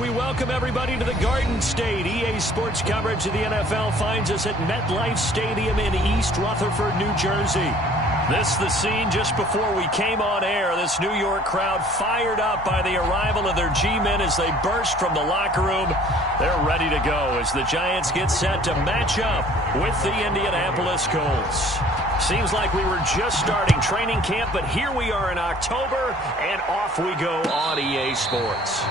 We welcome everybody to the Garden State. EA Sports coverage of the NFL finds us at MetLife Stadium in East Rutherford, New Jersey. This the scene just before we came on air. This New York crowd fired up by the arrival of their G-men as they burst from the locker room. They're ready to go as the Giants get set to match up with the Indianapolis Colts. Seems like we were just starting training camp, but here we are in October, and off we go on EA Sports.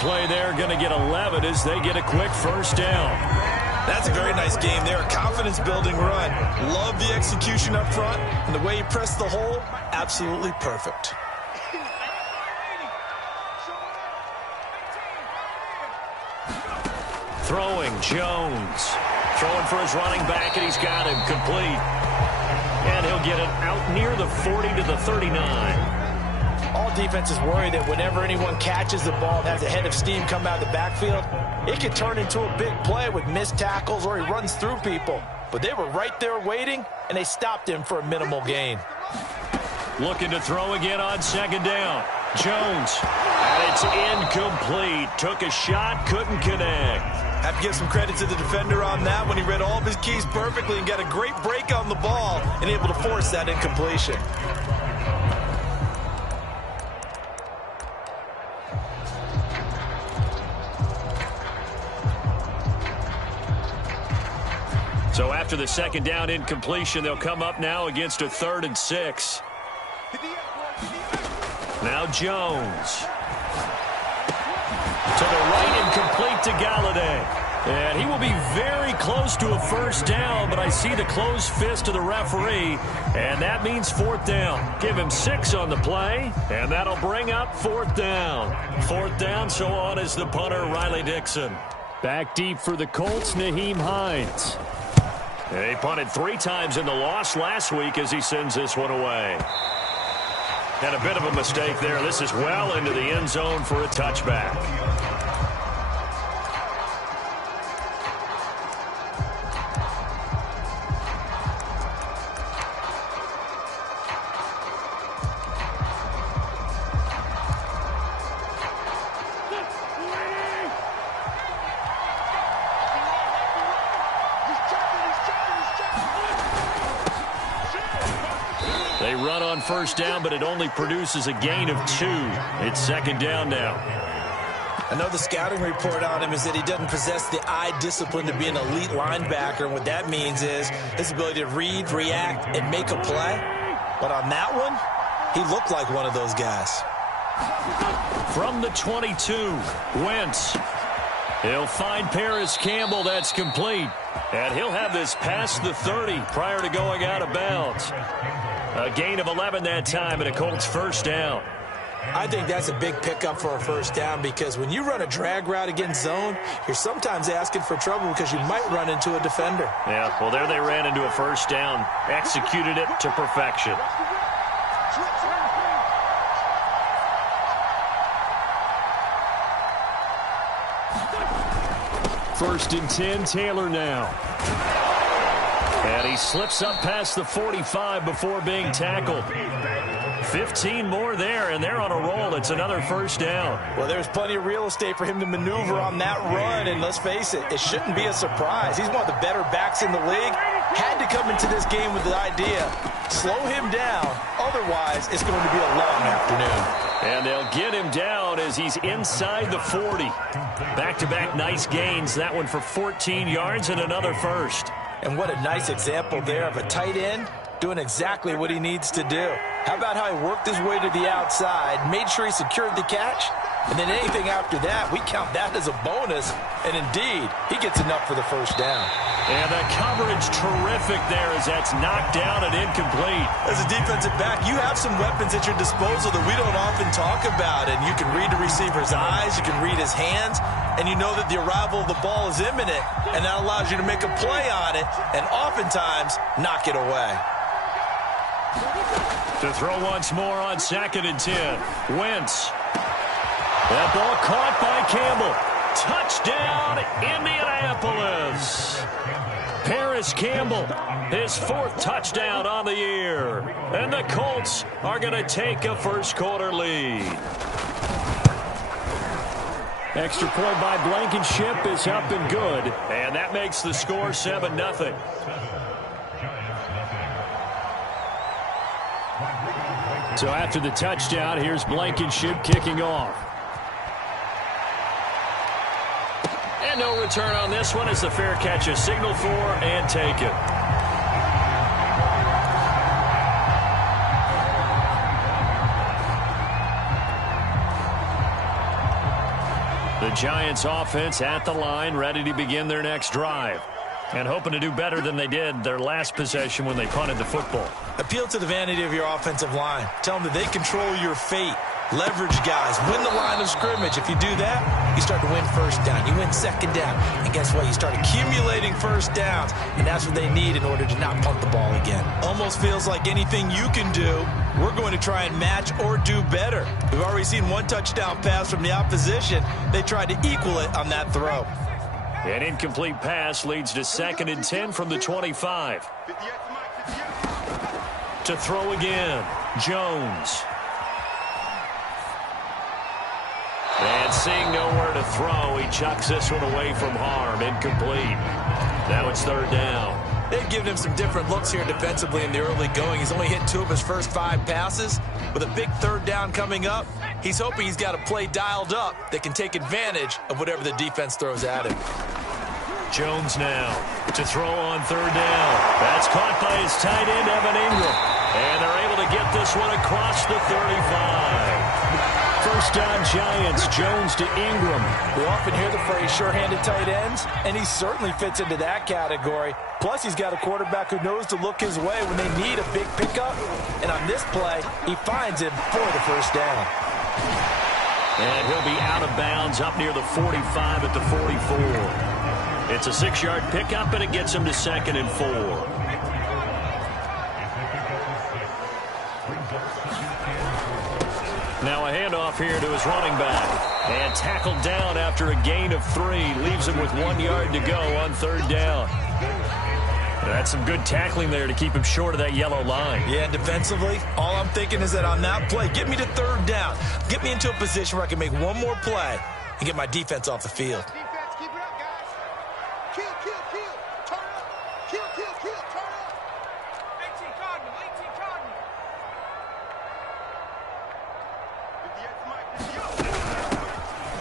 Play there, going to get 11 as they get a quick first down. That's a very nice game there. Confidence-building run. Love the execution up front, and the way he pressed the hole, absolutely perfect. Throwing, Jones. Throwing for his running back, and he's got him complete. And he'll get it out near the 40 to the 39. All defenses worry that whenever anyone catches the ball and has a head of steam come out of the backfield, it could turn into a big play with missed tackles or he runs through people. But they were right there waiting, and they stopped him for a minimal gain. Looking to throw again on second down. Jones. And it's incomplete. Took a shot, couldn't connect. Have to give some credit to the defender on that when he read all of his keys perfectly and got a great break on the ball and able to force that incompletion. So after the second down incompletion, they'll come up now against a 3rd and 6. Now Jones. To the right and complete to Galladay. And he will be very close to a first down, but I see the closed fist of the referee, and that means 4th down. Give him 6 on the play, and that'll bring up 4th down. 4th down, so on is the punter, Riley Dixon. Back deep for the Colts, Nyheim Hines. They punted 3 times in the loss last week as he sends this one away. And a bit of a mistake there. This is well into the end zone for a touchback. They run on first down, but it only produces a gain of 2. It's second down now. I know the scouting report on him is that he doesn't possess the eye discipline to be an elite linebacker. And what that means is his ability to read, react, and make a play. But on that one, he looked like one of those guys. From the 22, Wentz. He'll find Paris Campbell. That's complete. And he'll have this past the 30 prior to going out of bounds. A gain of 11 that time and a Colts first down. I think that's a big pickup for a first down because when you run a drag route against zone, you're sometimes asking for trouble because you might run into a defender. Yeah, well, there they ran into a first down. Executed it to perfection. First and 10, Taylor now. And he slips up past the 45 before being tackled. 15 more there, and they're on a roll. It's another first down. Well, there's plenty of real estate for him to maneuver on that run, and let's face it, it shouldn't be a surprise. He's one of the better backs in the league. Had to come into this game with the idea, slow him down, otherwise it's going to be a long afternoon. And they'll get him down as he's inside the 40. Back-to-back nice gains, that one for 14 yards and another first. And what a nice example there of a tight end doing exactly what he needs to do. How about how he worked his way to the outside, made sure he secured the catch, And then anything after that, we count that as a bonus. And indeed, he gets enough for the first down. And the coverage terrific there as that's knocked down and incomplete. As a defensive back, you have some weapons at your disposal that we don't often talk about. And you can read the receiver's eyes, you can read his hands, and you know that the arrival of the ball is imminent. And that allows you to make a play on it and oftentimes knock it away. To throw once more on 2nd and 10. Wentz. That ball caught by Campbell. Touchdown, Indianapolis. Paris Campbell, his 4th touchdown on the year. And the Colts are going to take a first-quarter lead. Extra point by Blankenship is up and good. And that makes the score 7-0. So after the touchdown, here's Blankenship kicking off. And no return on this one as the fair catch is signaled for and taken. The Giants offense at the line, ready to begin their next drive. And hoping to do better than they did their last possession when they punted the football. Appeal to the vanity of your offensive line. Tell them that they control your fate. Leverage guys. Win the line of scrimmage. If you do that, you start to win first down. You win second down. And guess what? You start accumulating first downs. And that's what they need in order to not punt the ball again. Almost feels like anything you can do, we're going to try and match or do better. We've already seen one touchdown pass from the opposition. They tried to equal it on that throw. An incomplete pass leads to 2nd and 10 from the 25. To throw again, Jones. And seeing nowhere to throw, he chucks this one away from harm. Incomplete. Now it's 3rd down. They've given him some different looks here defensively in the early going. He's only hit 2 of his first 5 passes. With a big 3rd down coming up, he's hoping he's got a play dialed up that can take advantage of whatever the defense throws at him. Jones now to throw on 3rd down. That's caught by his tight end, Evan Ingram. And they're able to get this one across the 35. First down, Giants. Jones to Ingram. We often hear the phrase sure-handed tight ends, and he certainly fits into that category. Plus, he's got a quarterback who knows to look his way when they need a big pickup. And on this play, he finds him for the first down. And he'll be out of bounds up near the 45 at the 44. It's a 6-yard pickup, and it gets him to 2nd and 4. Now a handoff here to his running back. And tackled down after a gain of 3. Leaves him with 1 yard to go on 3rd down. That's some good tackling there to keep him short of that yellow line. Yeah, defensively, all I'm thinking is that on that play, get me to 3rd down. Get me into a position where I can make one more play and get my defense off the field.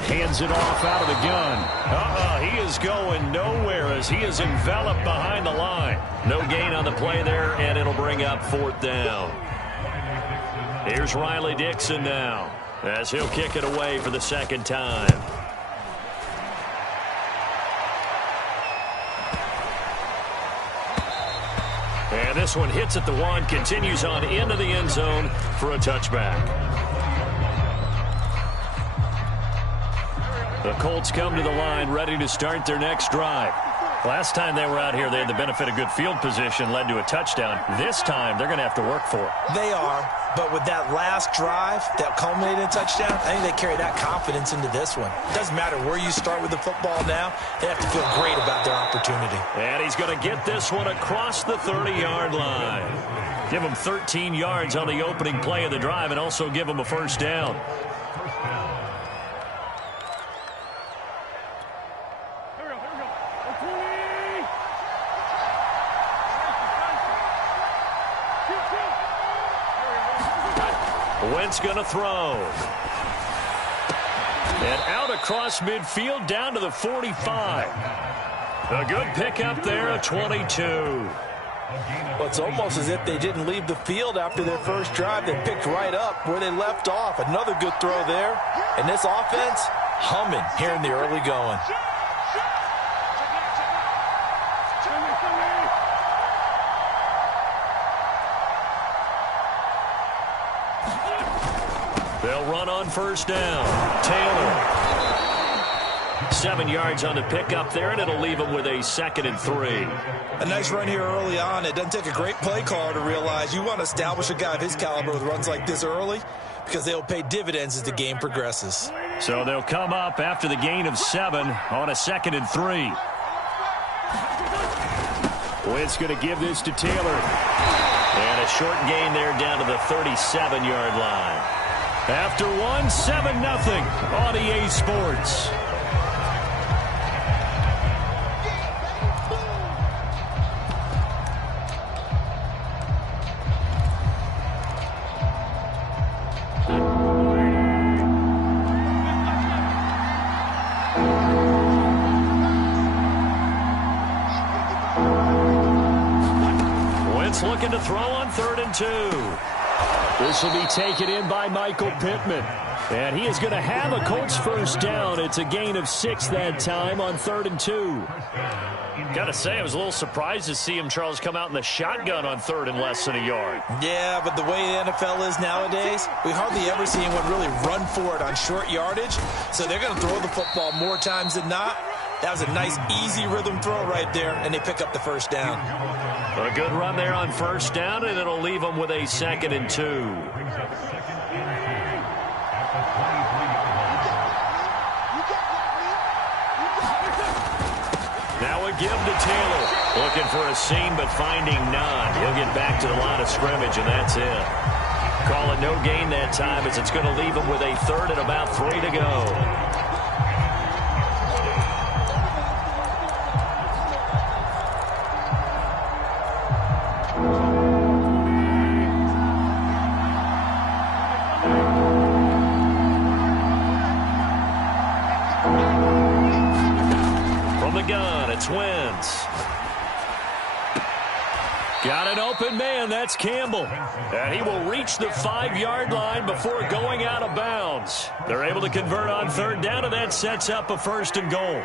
Hands it off out of the gun. He is going nowhere as he is enveloped behind the line. No gain on the play there, and it'll bring up 4th down. Here's Riley Dixon now as he'll kick it away for the 2nd time. And this one hits at the 1, continues on into the end zone for a touchback. The Colts come to the line ready to start their next drive. Last time they were out here, they had the benefit of good field position, led to a touchdown. This time, they're going to have to work for it. They are, but with that last drive that culminated in a touchdown, I think they carry that confidence into this one. It doesn't matter where you start with the football now. They have to feel great about their opportunity. And he's going to get this one across the 30-yard line. Give him 13 yards on the opening play of the drive and also give him a first down. Wentz going to throw. And out across midfield down to the 45. A good pickup there, a 22. Well, it's almost as if they didn't leave the field after their first drive. They picked right up where they left off. Another good throw there. And this offense, humming here in the early going. They'll run on first down. Taylor. 7 yards on the pickup there, and it'll leave them with a 2nd and 3. A nice run here early on. It doesn't take a great play caller to realize you want to establish a guy of his caliber with runs like this early because they'll pay dividends as the game progresses. So they'll come up after the gain of 7 on a 2nd and 3. Wentz going to give this to Taylor. And a short gain there down to the 37-yard line. After one, 7-0 on EA Sports. Wentz looking to throw on 3rd and 2. This will be taken in by Michael Pittman. And he is going to have a Colts first down. It's a gain of 6 that time on 3rd and 2. Got to say, I was a little surprised to see him, Charles, come out in the shotgun on 3rd and less than a yard. Yeah, but the way the NFL is nowadays, we hardly ever see anyone really run for it on short yardage. So they're going to throw the football more times than not. That was a nice, easy rhythm throw right there, and they pick up the first down. A good run there on first down, and it'll leave them with a 2nd and 2. Now a give to Taylor. Looking for a seam, but finding none. He'll get back to the line of scrimmage, and that's it. Call it no gain that time, as it's going to leave them with a 3rd and about 3 to go. Wentz. Got an open man. That's Campbell. And he will reach the 5-yard line before going out of bounds. They're able to convert on 3rd down, and that sets up a 1st and goal.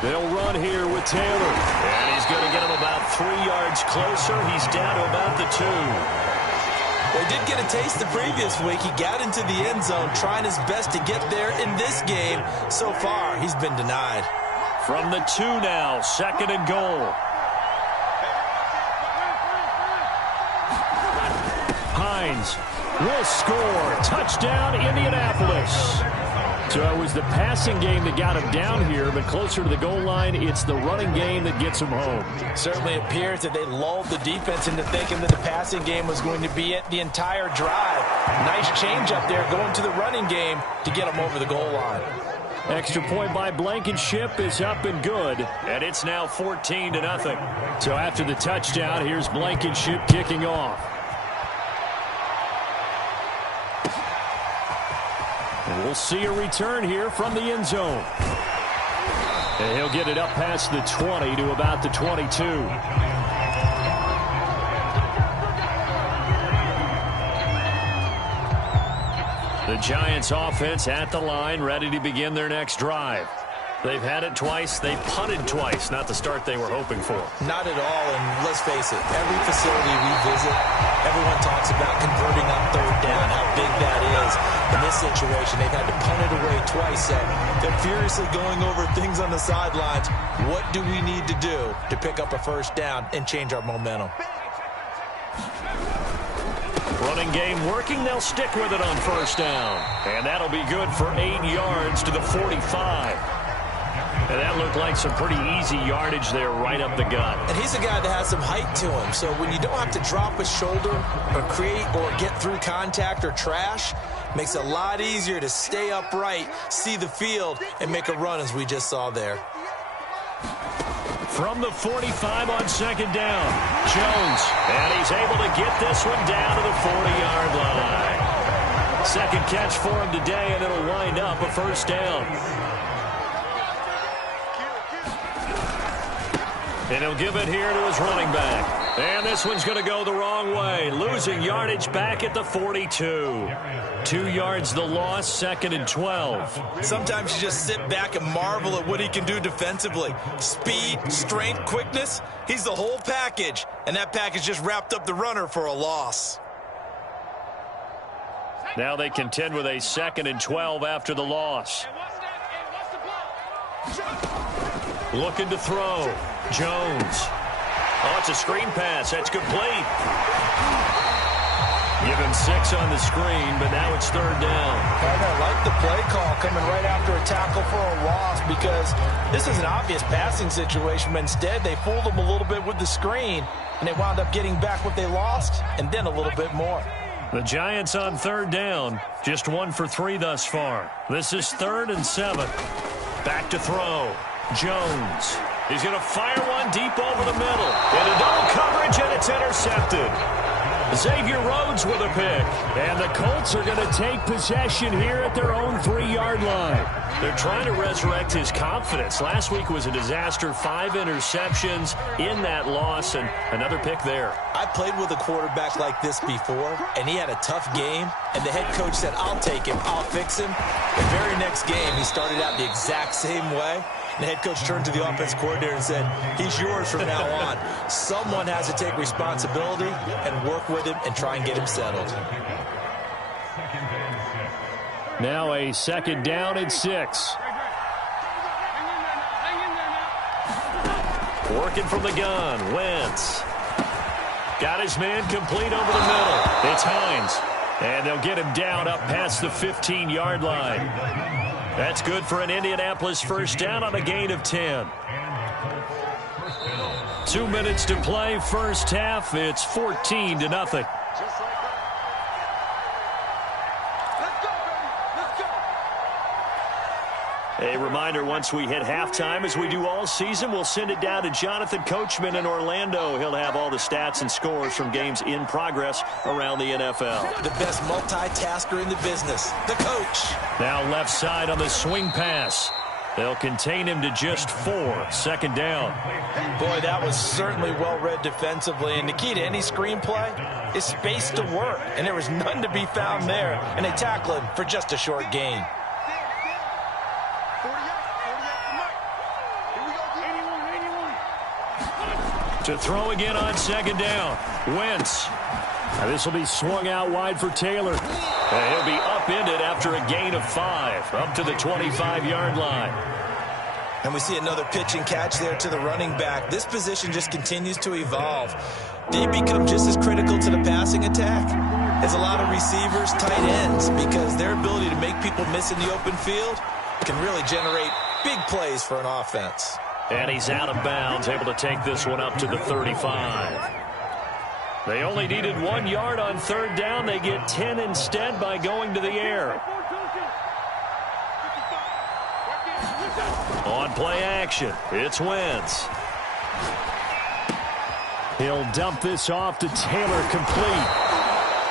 They'll run here with Taylor. And he's going to get him about 3 yards closer. He's down to about the 2. Well, he did get a taste the previous week. He got into the end zone trying his best to get there in this game. So far, he's been denied. From the 2 now, 2nd and goal. Hines will score. Touchdown, Indianapolis. So it was the passing game that got him down here, but closer to the goal line, it's the running game that gets him home. Certainly appears that they lulled the defense into thinking that the passing game was going to be it the entire drive. Nice change up there going to the running game to get him over the goal line. Extra point by Blankenship is up and good, and it's now 14-0. So after the touchdown, here's Blankenship kicking off. And we'll see a return here from the end zone. And he'll get it up past the 20 to about the 22. The Giants offense at the line, ready to begin their next drive. They've had it twice. They punted twice. Not the start they were hoping for. Not at all, and let's face it, every facility we visit, everyone talks about converting on 3rd down, how big that is. In this situation, they've had to punt it away twice, so they're furiously going over things on the sidelines. What do we need to do to pick up a first down and change our momentum? Running game working. They'll stick with it on first down. And that'll be good for 8 yards to the 45. And that looked like some pretty easy yardage there right up the gut. And he's a guy that has some height to him. So when you don't have to drop a shoulder or create or get through contact or trash, makes it a lot easier to stay upright, see the field, and make a run as we just saw there. From the 45 on 2nd down, Jones. And he's able to get this one down to the 40-yard line. Second catch for him today, and it'll wind up a first down. And he'll give it here to his running back. And this one's going to go the wrong way. Losing yardage back at the 42. 2 yards the loss, 2nd and 12. Sometimes you just sit back and marvel at what he can do defensively. Speed, strength, quickness. He's the whole package. And that package just wrapped up the runner for a loss. Now they contend with a 2nd and 12 after the loss. Looking to throw. Jones. Oh, it's a screen pass. That's complete. Give him 6 on the screen, but now it's 3rd down. And I like the play call coming right after a tackle for a loss, because this is an obvious passing situation, but instead they fooled them a little bit with the screen, and they wound up getting back what they lost and then a little bit more. The Giants on 3rd down. Just 1 for 3 thus far. This is 3rd and 7. Back to throw. Jones. He's going to fire one deep over the middle. Into double coverage, and it's intercepted. Xavier Rhodes with a pick. And the Colts are going to take possession here at their own 3-yard line. They're trying to resurrect his confidence. Last week was a disaster. 5 interceptions in that loss, and another pick there. I played with a quarterback like this before, and he had a tough game, and the head coach said, I'll take him, I'll fix him. The very next game, he started out the exact same way. The head coach turned to the offense coordinator and said, he's yours from now on. Someone has to take responsibility and work with him and try and get him settled. Now a 2nd down and 6. Working from the gun. Wentz. Got his man complete over the middle. It's Hines. And they'll get him down up past the 15-yard line. That's good for an Indianapolis first down on a gain of 10. 2 minutes to play, first half. It's 14-0. A reminder, once we hit halftime, as we do all season, we'll send it down to Jonathan Coachman in Orlando. He'll have all the stats and scores from games in progress around the NFL. The best multitasker in the business, the coach. Now left side on the swing pass. They'll contain him to just 4. 2nd down. Boy, that was certainly well-read defensively, and the key to any screenplay is space to work, and there was none to be found there, and they tackle him for just a short gain. To throw again on 2nd down. Wentz. Now this will be swung out wide for Taylor. And he'll be upended after a gain of 5. Up to the 25-yard line. And we see another pitch and catch there to the running back. This position just continues to evolve. They become just as critical to the passing attack as a lot of receivers, tight ends, because their ability to make people miss in the open field can really generate big plays for an offense. And he's out of bounds, able to take this one up to the 35. They only needed 1 yard on 3rd down. They get 10 instead by going to the air. On play action, it's Wentz. He'll dump this off to Taylor, complete.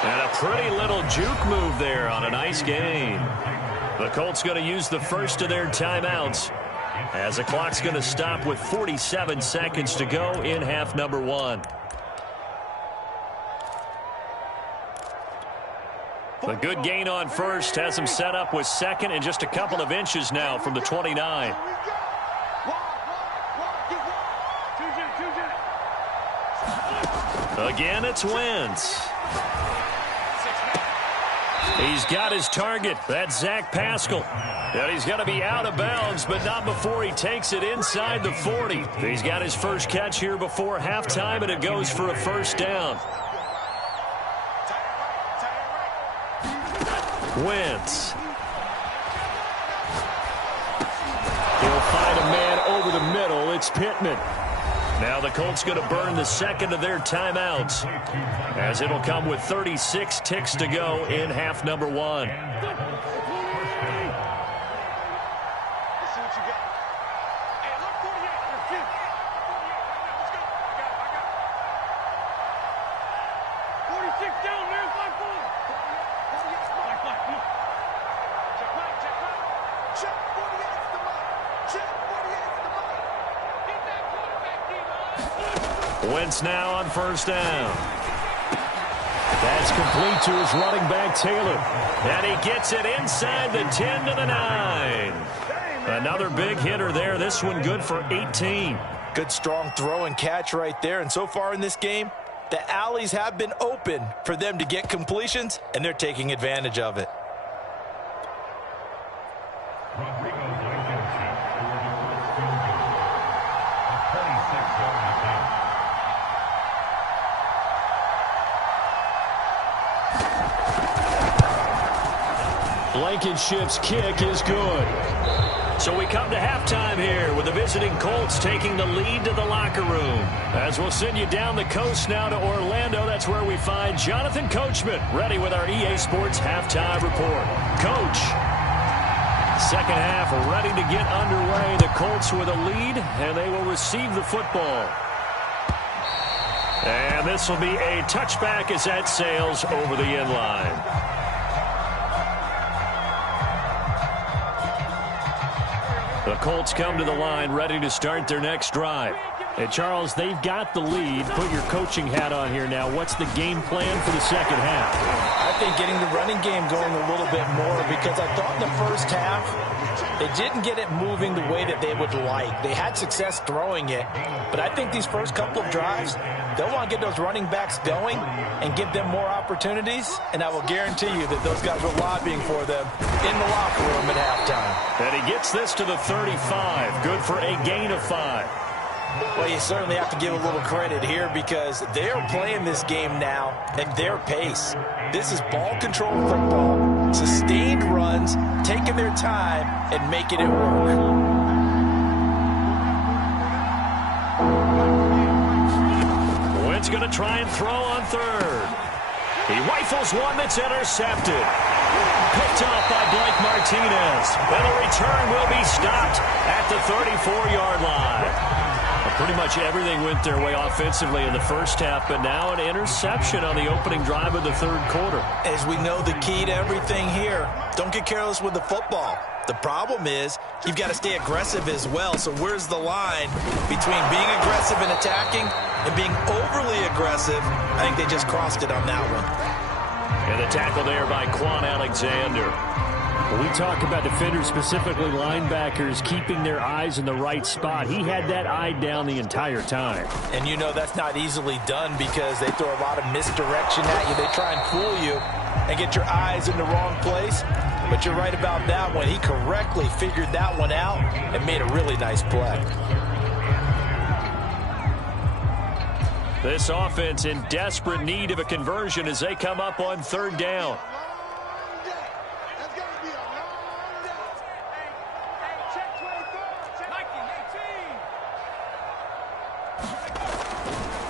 And a pretty little juke move there on a nice gain. The Colts going to use the first of their timeouts, as the clock's going to stop with 47 seconds to go in half number 1. The good gain on first has him set up with 2nd and just a couple of inches now from the 29. Again, it's Wentz. He's got his target. That's Zach Pascal. And he's going to be out of bounds, but not before he takes it inside the 40. He's got his first catch here before halftime, and it goes for a first down. Wentz. He'll find a man over the middle. It's Pittman. Now the Colts going to burn the second of their timeouts, as it'll come with 36 ticks to go in half number 1. Wentz now on first down. That's complete to his running back, Taylor. And he gets it inside the 10 to the 9. Another big hitter there. This one good for 18. Good strong throw and catch right there. And so far in this game, the alleys have been open for them to get completions, and they're taking advantage of it. Blankenship's kick is good. So we come to halftime here with the visiting Colts taking the lead to the locker room. As we'll send you down the coast now to Orlando, that's where we find Jonathan Coachman ready with our EA Sports halftime report. Coach, second half ready to get underway. The Colts with a lead, and they will receive the football. And this will be a touchback as that sails over the end line. The Colts come to the line ready to start their next drive. And Charles, they've got the lead. Put your coaching hat on here now. What's the game plan for the second half? I think getting the running game going a little bit more, because I thought in the first half they didn't get it moving the way that they would like. They had success throwing it, but I think these first couple of drives, they'll want to get those running backs going and give them more opportunities, and I will guarantee you that those guys were lobbying for them in the locker room at halftime. And he gets this to the 35. Good for a gain of 5. Well, you certainly have to give a little credit here, because they are playing this game now at their pace. This is ball control football, sustained runs, taking their time and making it work. Wentz going to try and throw on third. He rifles one that's intercepted. Picked off by Blake Martinez. And the return will be stopped at the 34-yard line. Pretty much everything went their way offensively in the first half, but now an interception on the opening drive of the third quarter. As we know, the key to everything here, don't get careless with the football. The problem is you've got to stay aggressive as well. So where's the line between being aggressive and attacking and being overly aggressive? I think they just crossed it on that one. And the tackle there by Quan Alexander. When we talk about defenders, specifically linebackers, keeping their eyes in the right spot, he had that eye down the entire time. And you know that's not easily done, because they throw a lot of misdirection at you. They try and fool you and get your eyes in the wrong place. But you're right about that one. He correctly figured that one out and made a really nice play. This offense in desperate need of a conversion as they come up on third down.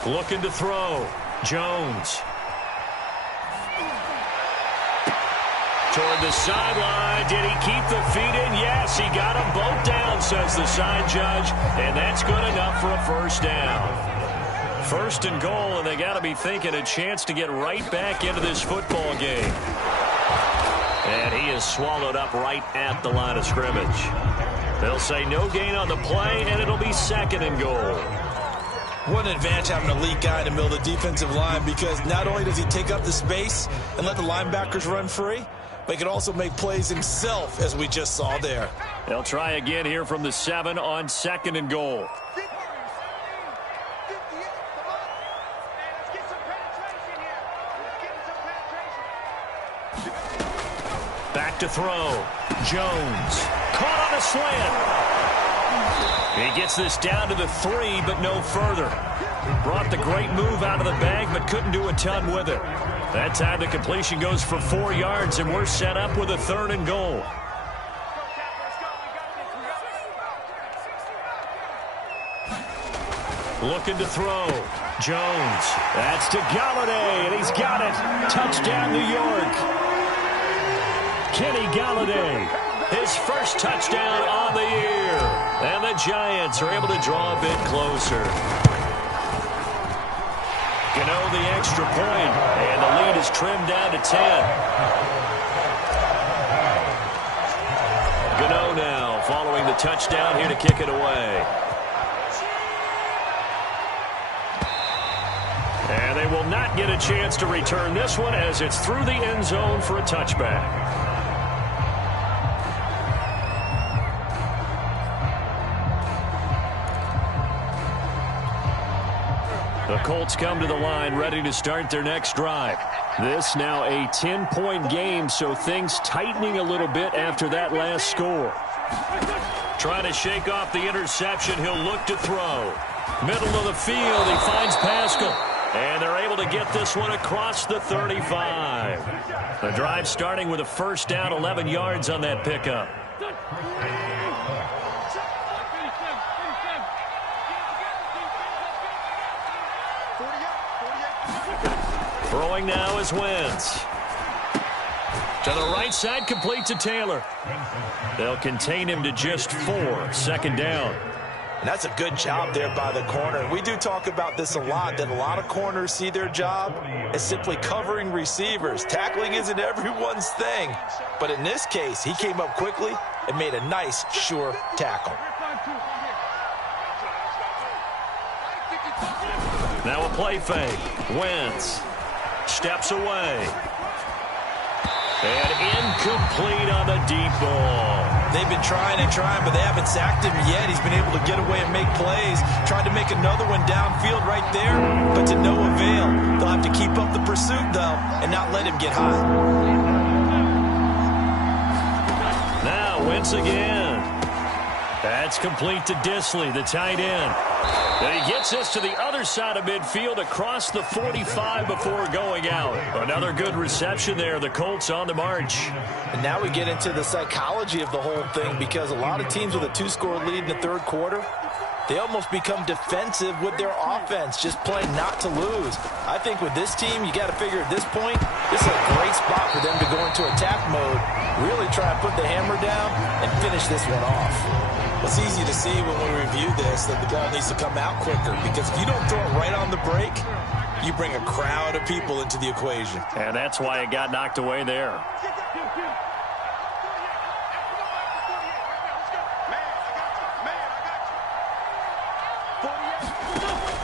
Looking to throw. Jones. Toward the sideline. Did he keep the feet in? Yes, he got them both down, says the side judge. And that's good enough for a first down. First and goal, and they got to be thinking a chance to get right back into this football game. And he is swallowed up right at the line of scrimmage. They'll say no gain on the play, and it'll be second and goal. What an advantage having an elite guy in the middle of the defensive line, because not only does he take up the space and let the linebackers run free, but he can also make plays himself, as we just saw there. They'll try again here from the 7 on second and goal. Back to throw. Jones. Caught on a slant. He gets this down to the 3, but no further. Brought the great move out of the bag, but couldn't do a ton with it. That time the completion goes for 4 yards, and we're set up with a third and goal. Looking to throw. Jones. That's to Galladay, and he's got it. Touchdown, New York. Kenny Galladay, his first touchdown on the year. And the Giants are able to draw a bit closer. Gano the extra point, and the lead is trimmed down to 10. Gano now following the touchdown here to kick it away. will not get a chance to return this one as it's through the end zone for a touchback. The Colts come to the line ready to start their next drive. This now a 10-point game, so things tightening a little bit after that last score. Trying to shake off the interception, he'll look to throw. Middle of the field, he finds Pascal. And they're able to get this one across the 35. The drive starting with a first down, 11 yards on that pickup. Throwing now is Wentz. To the right side, complete to Taylor. They'll contain him to just 4, second down. And that's a good job there by the corner. We do talk about this a lot, that a lot of corners see their job as simply covering receivers. Tackling isn't everyone's thing. But in this case, he came up quickly and made a nice, sure tackle. Now a play fake. Wentz steps away. And incomplete on the deep ball. They've been trying and trying, but they haven't sacked him yet. He's been able to get away and make plays. Tried to make another one downfield right there, but to no avail. They'll have to keep up the pursuit, though, and not let him get hot. Now Wentz again. That's complete to Disley, the tight end. And he gets this to the other side of midfield across the 45 before going out. Another good reception there. The Colts on the march. And now we get into the psychology of the whole thing, because a lot of teams with a 2-score lead in the third quarter, they almost become defensive with their offense, just playing not to lose. I think with this team, you got to figure at this point, this is a great spot for them to go into attack mode, really try to put the hammer down and finish this one off. It's easy to see when we review this that the ball needs to come out quicker, because if you don't throw it right on the break, you bring a crowd of people into the equation. And that's why it got knocked away there.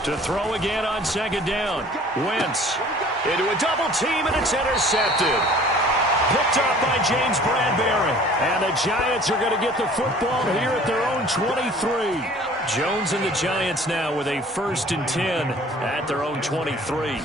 To throw again on second down. Wentz into a double team, and it's intercepted. Picked up by James Bradbury. And the Giants are going to get the football here at their own 23. Jones and the Giants now with a 1st and 10 at their own 23. And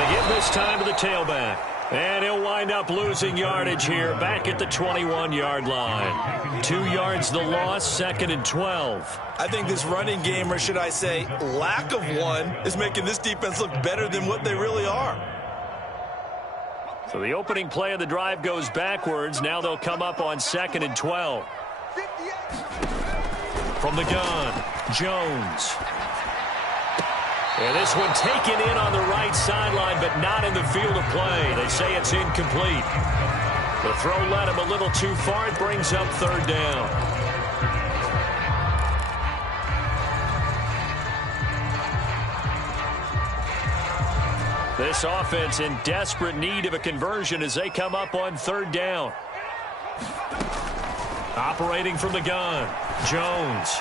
again this time to the tailback. And he'll wind up losing yardage here back at the 21-yard line. 2 yards the loss, 2nd and 12. I think this running game, or should I say lack of one, is making this defense look better than what they really are. So the opening play of the drive goes backwards. Now they'll come up on 2nd and 12. From the gun, Jones. And this one taken in on the right sideline, but not in the field of play. They say it's incomplete. The throw led him a little too far. It brings up 3rd down. This offense in desperate need of a conversion as they come up on 3rd down. Operating from the gun, Jones.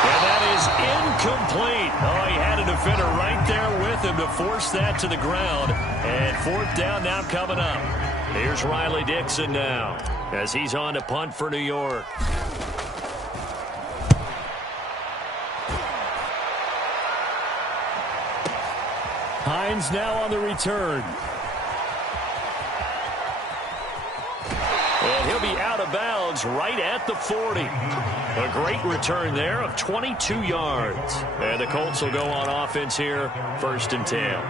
And that is incomplete. Oh, he had a defender right there with him to force that to the ground. And 4th down now coming up. Here's Riley Dixon now as he's on to punt for New York. Hines now on the return. And he'll be out of bounds right at the 40. A great return there of 22 yards. And the Colts will go on offense here, 1st and 10.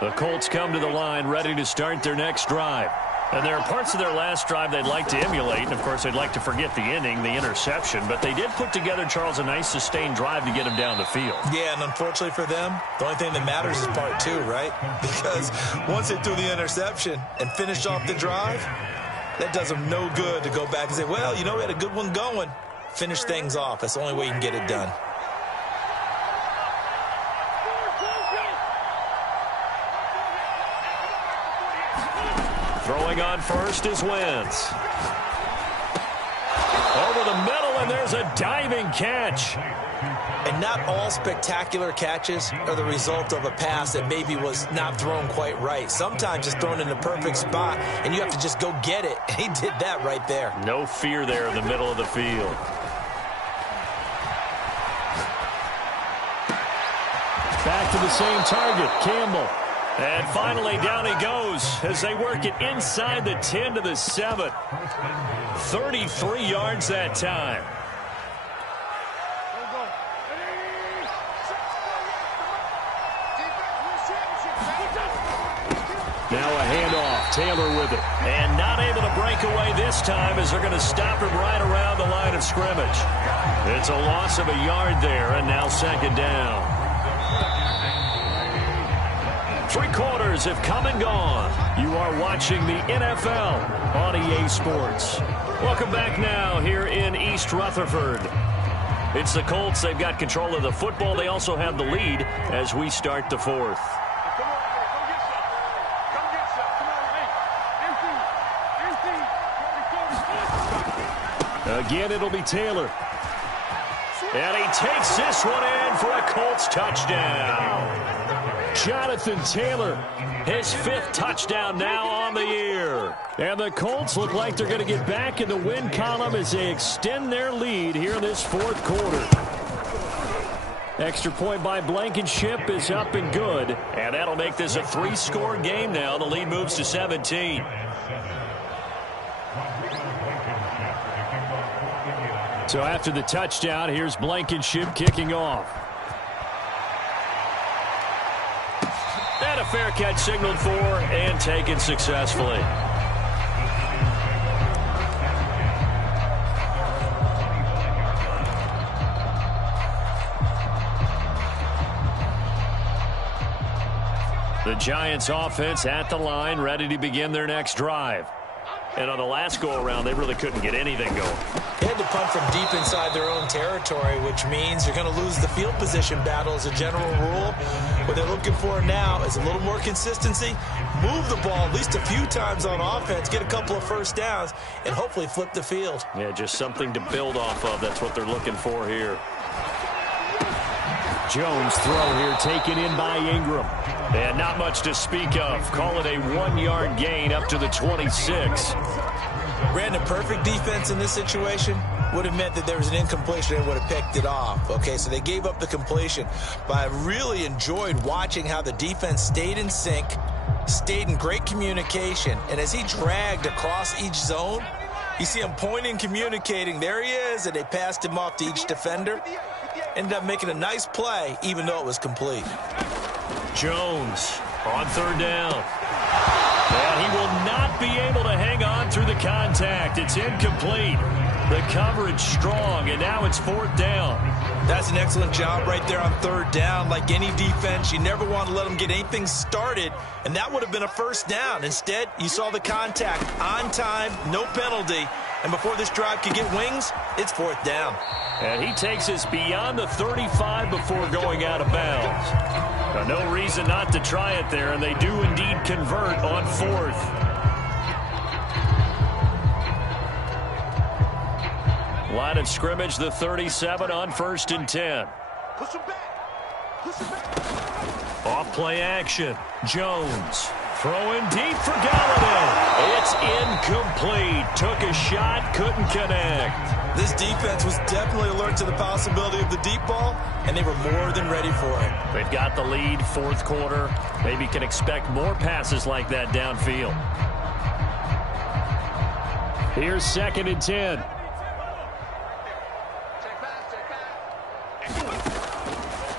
The Colts come to the line ready to start their next drive. And there are parts of their last drive they'd like to emulate. And, of course, they'd like to forget the ending, the interception. But they did put together, Charles, a nice sustained drive to get him down the field. Yeah, and unfortunately for them, the only thing that matters is part 2, right? Because once they threw the interception and finished off the drive, that does them no good to go back and say, well, you know, we had a good one going. Finish things off. That's the only way you can get it done. Throwing on first is Wentz. Over the middle, and there's a diving catch. And not all spectacular catches are the result of a pass that maybe was not thrown quite right. Sometimes it's thrown in the perfect spot, and you have to just go get it. And he did that right there. No fear there in the middle of the field. Back to the same target, Campbell. And finally, down he goes as they work it inside the 10 to the 7. 33 yards that time. Now a handoff. Taylor with it. And not able to break away this time as they're going to stop him right around the line of scrimmage. It's a loss of a yard there, and now second down. 3 quarters have come and gone. You are watching the NFL on EA Sports. Welcome back now here in East Rutherford. It's the Colts. They've got control of the football. They also have the lead as we start the 4th. Again, it'll be Taylor. And he takes this one in for a Colts touchdown. Jonathan Taylor, his 5th touchdown now on the year. And the Colts look like they're going to get back in the win column as they extend their lead here in this 4th quarter. Extra point by Blankenship is up and good. And that'll make this a 3-score game now. The lead moves to 17. So after the touchdown, here's Blankenship kicking off. And a fair catch signaled for and taken successfully. The Giants offense at the line, ready to begin their next drive. And on the last go-around, they really couldn't get anything going. They had to punt from deep inside their own territory, which means you're going to lose the field position battle as a general rule. What they're looking for now is a little more consistency, move the ball at least a few times on offense, get a couple of first downs, and hopefully flip the field. Yeah, just something to build off of. That's what they're looking for here. Jones throw here taken in by Ingram. And not much to speak of. Call it a 1-yard gain up to the 26. Brandon, perfect defense in this situation would have meant that there was an incompletion and would have picked it off. Okay, so they gave up the completion. But I really enjoyed watching how the defense stayed in sync, stayed in great communication. And as he dragged across each zone, you see him pointing, communicating. There he is, and they passed him off to each defender. Ended up making a nice play, even though it was complete. Jones on 3rd down. And he will not be able to hang on through the contact. It's incomplete. The coverage strong, and now it's 4th down. That's an excellent job right there on 3rd down. Like any defense, you never want to let them get anything started, and that would have been a first down. Instead, you saw the contact on time, no penalty, and before this drive could get wings, it's 4th down. And he takes us beyond the 35 before going out of bounds. Now, no reason not to try it there, and they do indeed convert on 4th. Line of scrimmage, the 37 on 1st and 10. Off play action. Jones throwing deep for Galladay. It's incomplete. Took a shot, couldn't connect. This defense was definitely alert to the possibility of the deep ball, and they were more than ready for it. They've got the lead, 4th quarter. Maybe can expect more passes like that downfield. Here's 2nd and 10.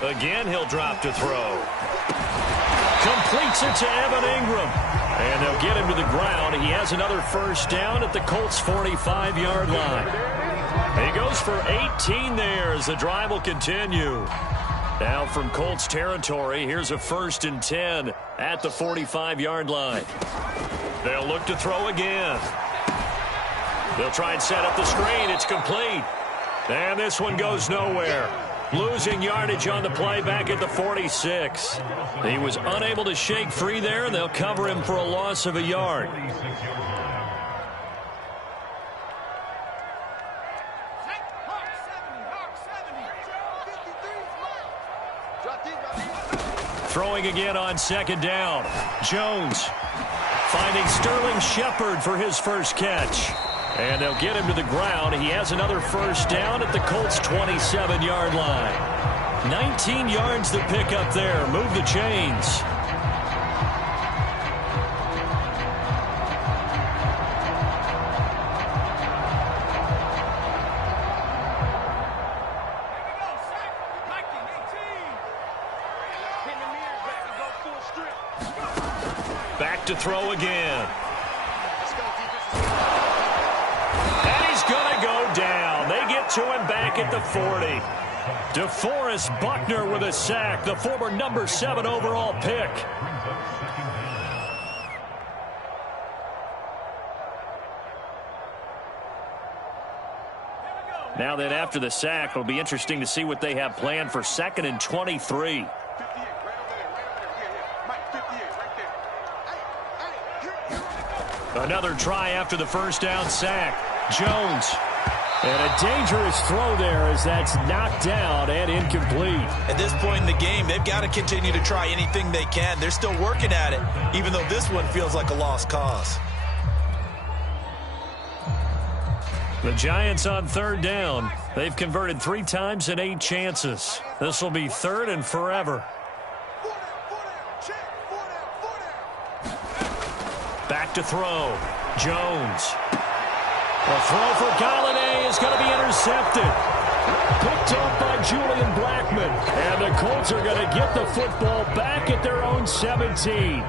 Again, he'll drop to throw. Completes it to Evan Ingram. And they'll get him to the ground. He has another first down at the Colts' 45-yard line. He goes for 18 there as the drive will continue. Now from Colts territory, here's a 1st and 10 at the 45-yard line. They'll look to throw again. They'll try and set up the screen. It's complete. And this one goes nowhere. Losing yardage on the play back at the 46. He was unable to shake free there, and they'll cover him for a loss of a yard. Throwing again on second down. Jones finding Sterling Shepard for his first catch. And they'll get him to the ground. He has another first down at the Colts' 27-yard line. 19 yards to pick up there. Move the chains. Back to throw again. And he's going to go down. They get to him back at the 40. DeForest Buckner with a sack, the former number 7 overall pick. Now then, after the sack, it'll be interesting to see what they have planned for 2nd and 23. Another try after the first down sack. Jones. And a dangerous throw there as that's knocked down and incomplete. At this point in the game, they've got to continue to try anything they can. They're still working at it, even though this one feels like a lost cause. The Giants on 3rd down. They've converted 3 times in 8 chances. This will be 3rd and forever. Back to throw. Jones. The throw for Galladay is going to be intercepted. Picked up by Julian Blackman. And the Colts are going to get the football back at their own 17.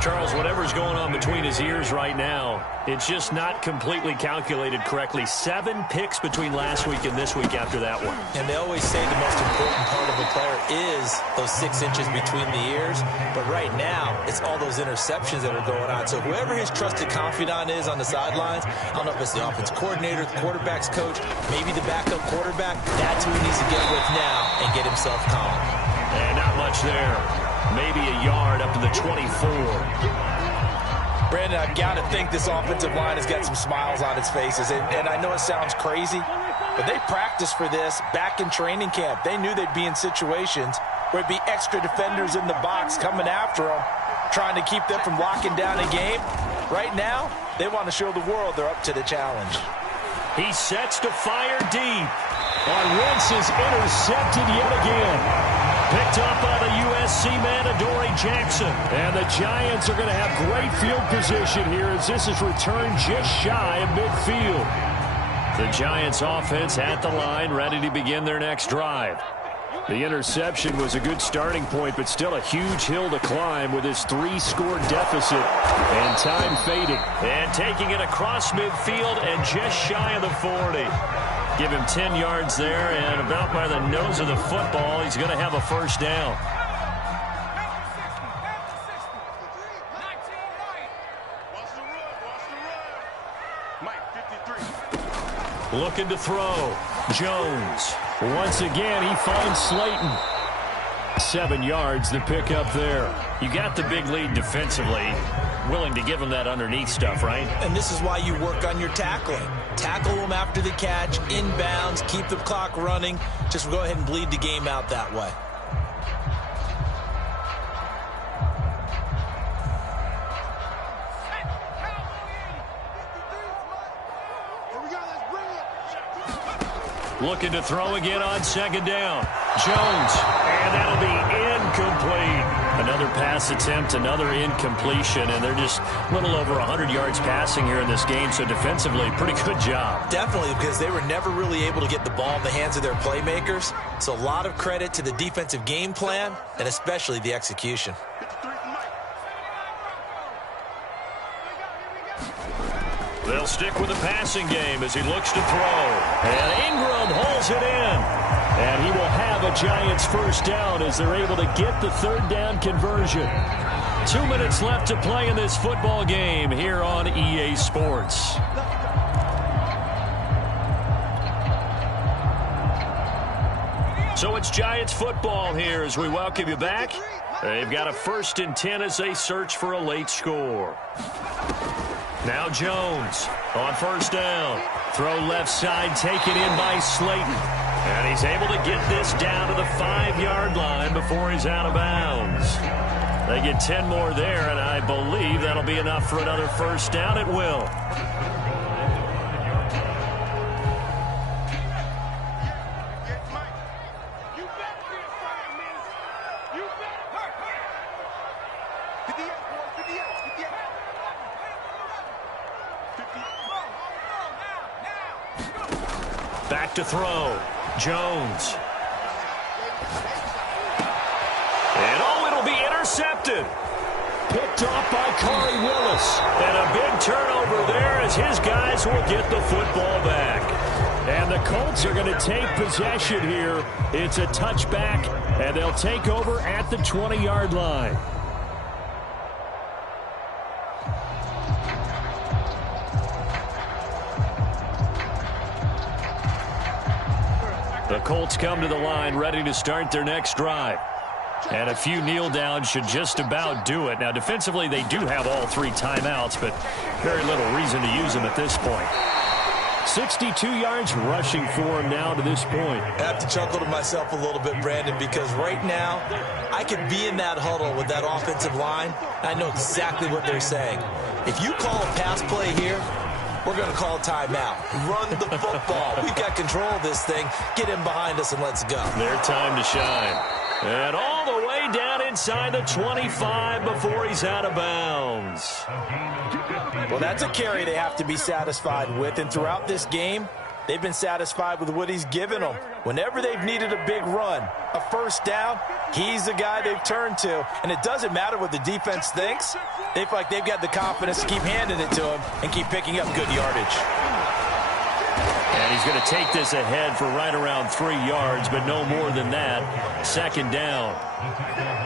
Charles, whatever's going on between his ears right now, it's just not completely calculated correctly. 7 picks between last week and this week after that one. And they always say the most important part of a player is those 6 inches between the ears. But right now, it's all those interceptions that are going on. So whoever his trusted confidant is on the sidelines, I don't know if it's the offense coordinator, the quarterback's coach, maybe the backup quarterback, that's who he needs to get with now and get himself calm. And not much there. Maybe a yard up to the 24. Brandon, I've got to think this offensive line has got some smiles on its faces. And I know it sounds crazy, but they practiced for this back in training camp. They knew they'd be in situations where it'd be extra defenders in the box coming after them, trying to keep them from locking down a game. Right now, they want to show the world they're up to the challenge. He sets to fire deep. And Wentz is intercepted yet again. Picked up by the USC man, Adoree Jackson. And the Giants are going to have great field position here as this is returned just shy of midfield. The Giants offense at the line, ready to begin their next drive. The interception was a good starting point, but still a huge hill to climb with his 3-score deficit. And time fading. And taking it across midfield and just shy of the 40. Give him 10 yards there, and about by the nose of the football, he's going to have a first down. Looking to throw. Jones. Once again, he finds Slayton. 7 yards to pick up there. You got the big lead defensively. Willing to give him that underneath stuff, right? And this is why you work on your tackling. Tackle them after the catch, inbounds, keep the clock running. Just go ahead and bleed the game out that way. Looking to throw again on 2nd down. Jones. And that'll be incomplete. Another pass attempt, another incompletion, and they're just a little over 100 yards passing here in this game, so defensively, pretty good job. Definitely, because they were never really able to get the ball in the hands of their playmakers, so a lot of credit to the defensive game plan, and especially the execution. They'll stick with the passing game as he looks to throw. And Ingram holds it in. And he will have a Giants first down as they're able to get the 3rd down conversion. 2 minutes left to play in this football game here on EA Sports. So it's Giants football here as we welcome you back. They've got a 1st and 10 as they search for a late score. Now Jones on 1st down. Throw left side, taken in by Slayton. And he's able to get this down to the 5-yard line before he's out of bounds. They get 10 more there, and I believe that'll be enough for another 1st down. It will. Back to throw. Jones. And it'll be intercepted. Picked off by Corey Willis. And a big turnover there as his guys will get the football back. And the Colts are going to take possession here. It's a touchback, and they'll take over at the 20-yard line. The Colts come to the line ready to start their next drive. And a few kneel downs should just about do it. Now, defensively, they do have all 3 timeouts, but very little reason to use them at this point. 62 yards rushing for him now to this point. I have to chuckle to myself a little bit, Brandon, because right now I could be in that huddle with that offensive line. I know exactly what they're saying. If you call a pass play here, we're going to call timeout. Run the football. We've got control of this thing. Get him behind us and let's go. Their time to shine. And all the way down inside the 25 before he's out of bounds. Well, that's a carry they have to be satisfied with. And throughout this game, they've been satisfied with what he's given them. Whenever they've needed a big run, a 1st down, he's the guy they've turned to. And it doesn't matter what the defense thinks. They feel like they've got the confidence to keep handing it to him and keep picking up good yardage. And he's going to take this ahead for right around 3 yards, but no more than that. 2nd down.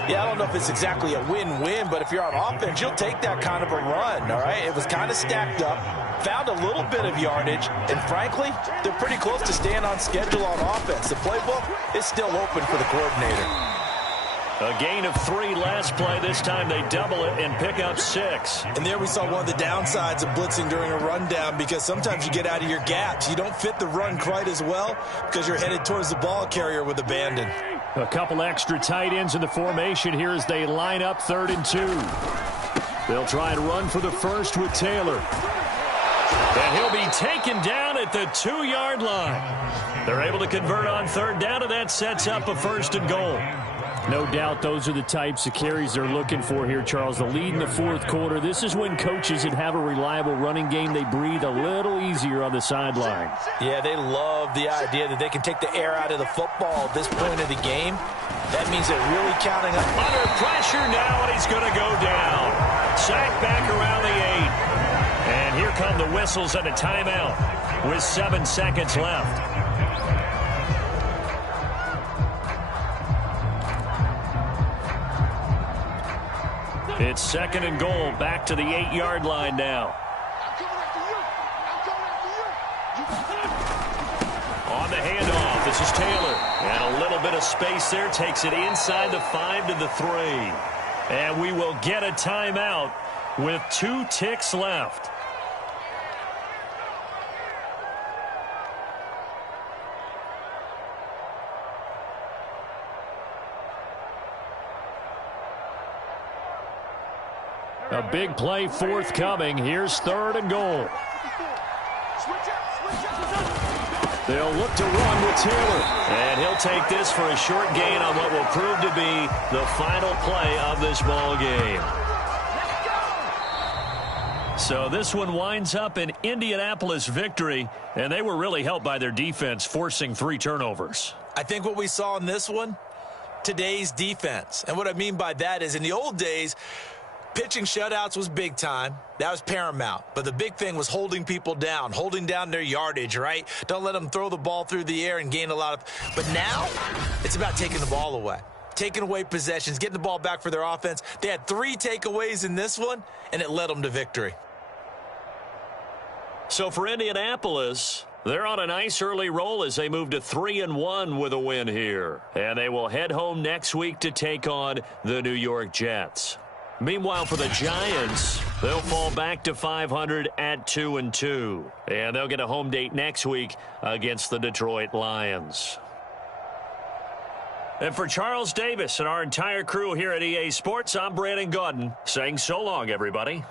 Yeah, I don't know if it's exactly a win-win, but if you're on offense, you'll take that kind of a run, all right? It was kind of stacked up, found a little bit of yardage, and frankly, they're pretty close to staying on schedule on offense. The playbook is still open for the coordinator. A gain of 3 last play. This time they double it and pick up 6. And there we saw one of the downsides of blitzing during a rundown, because sometimes you get out of your gaps. You don't fit the run quite as well because you're headed towards the ball carrier with abandon. A couple extra tight ends in the formation here as they line up 3rd and 2. They'll try and run for the 1st with Taylor. And he'll be taken down at the 2-yard line. They're able to convert on 3rd down, and that sets up a 1st and goal. No doubt those are the types of carries they're looking for here, Charles. The lead in the 4th quarter. This is when coaches that have a reliable running game, they breathe a little easier on the sideline. Yeah, they love the idea that they can take the air out of the football at this point of the game. That means they're really counting on. Under pressure now, and he's going to go down. Sacked back around the 8. And here come the whistles and a timeout with 7 seconds left. It's 2nd and goal, back to the 8-yard line now. On the handoff, this is Taylor. And a little bit of space there, takes it inside the 5 to the 3. And we will get a timeout with 2 ticks left. A big play forthcoming. Here's 3rd and goal. They'll look to run with Taylor. And he'll take this for a short gain on what will prove to be the final play of this ball game. So this one winds up an Indianapolis victory, and they were really helped by their defense, forcing 3 turnovers. I think what we saw in this one, today's defense. And what I mean by that is in the old days, pitching shutouts was big time. That was paramount. But the big thing was holding people down, holding down their yardage, right? Don't let them throw the ball through the air and gain a lot of. But now it's about taking the ball away, taking away possessions, getting the ball back for their offense. They had 3 takeaways in this one, and it led them to victory. So for Indianapolis, They're on a nice early roll as they move to 3-1 with a win here. And they will head home next week to take on the New York Jets. Meanwhile, for the Giants, they'll fall back to 500 at 2-2. And they'll get a home date next week against the Detroit Lions. And for Charles Davis and our entire crew here at EA Sports, I'm Brandon Gaudin saying so long, everybody.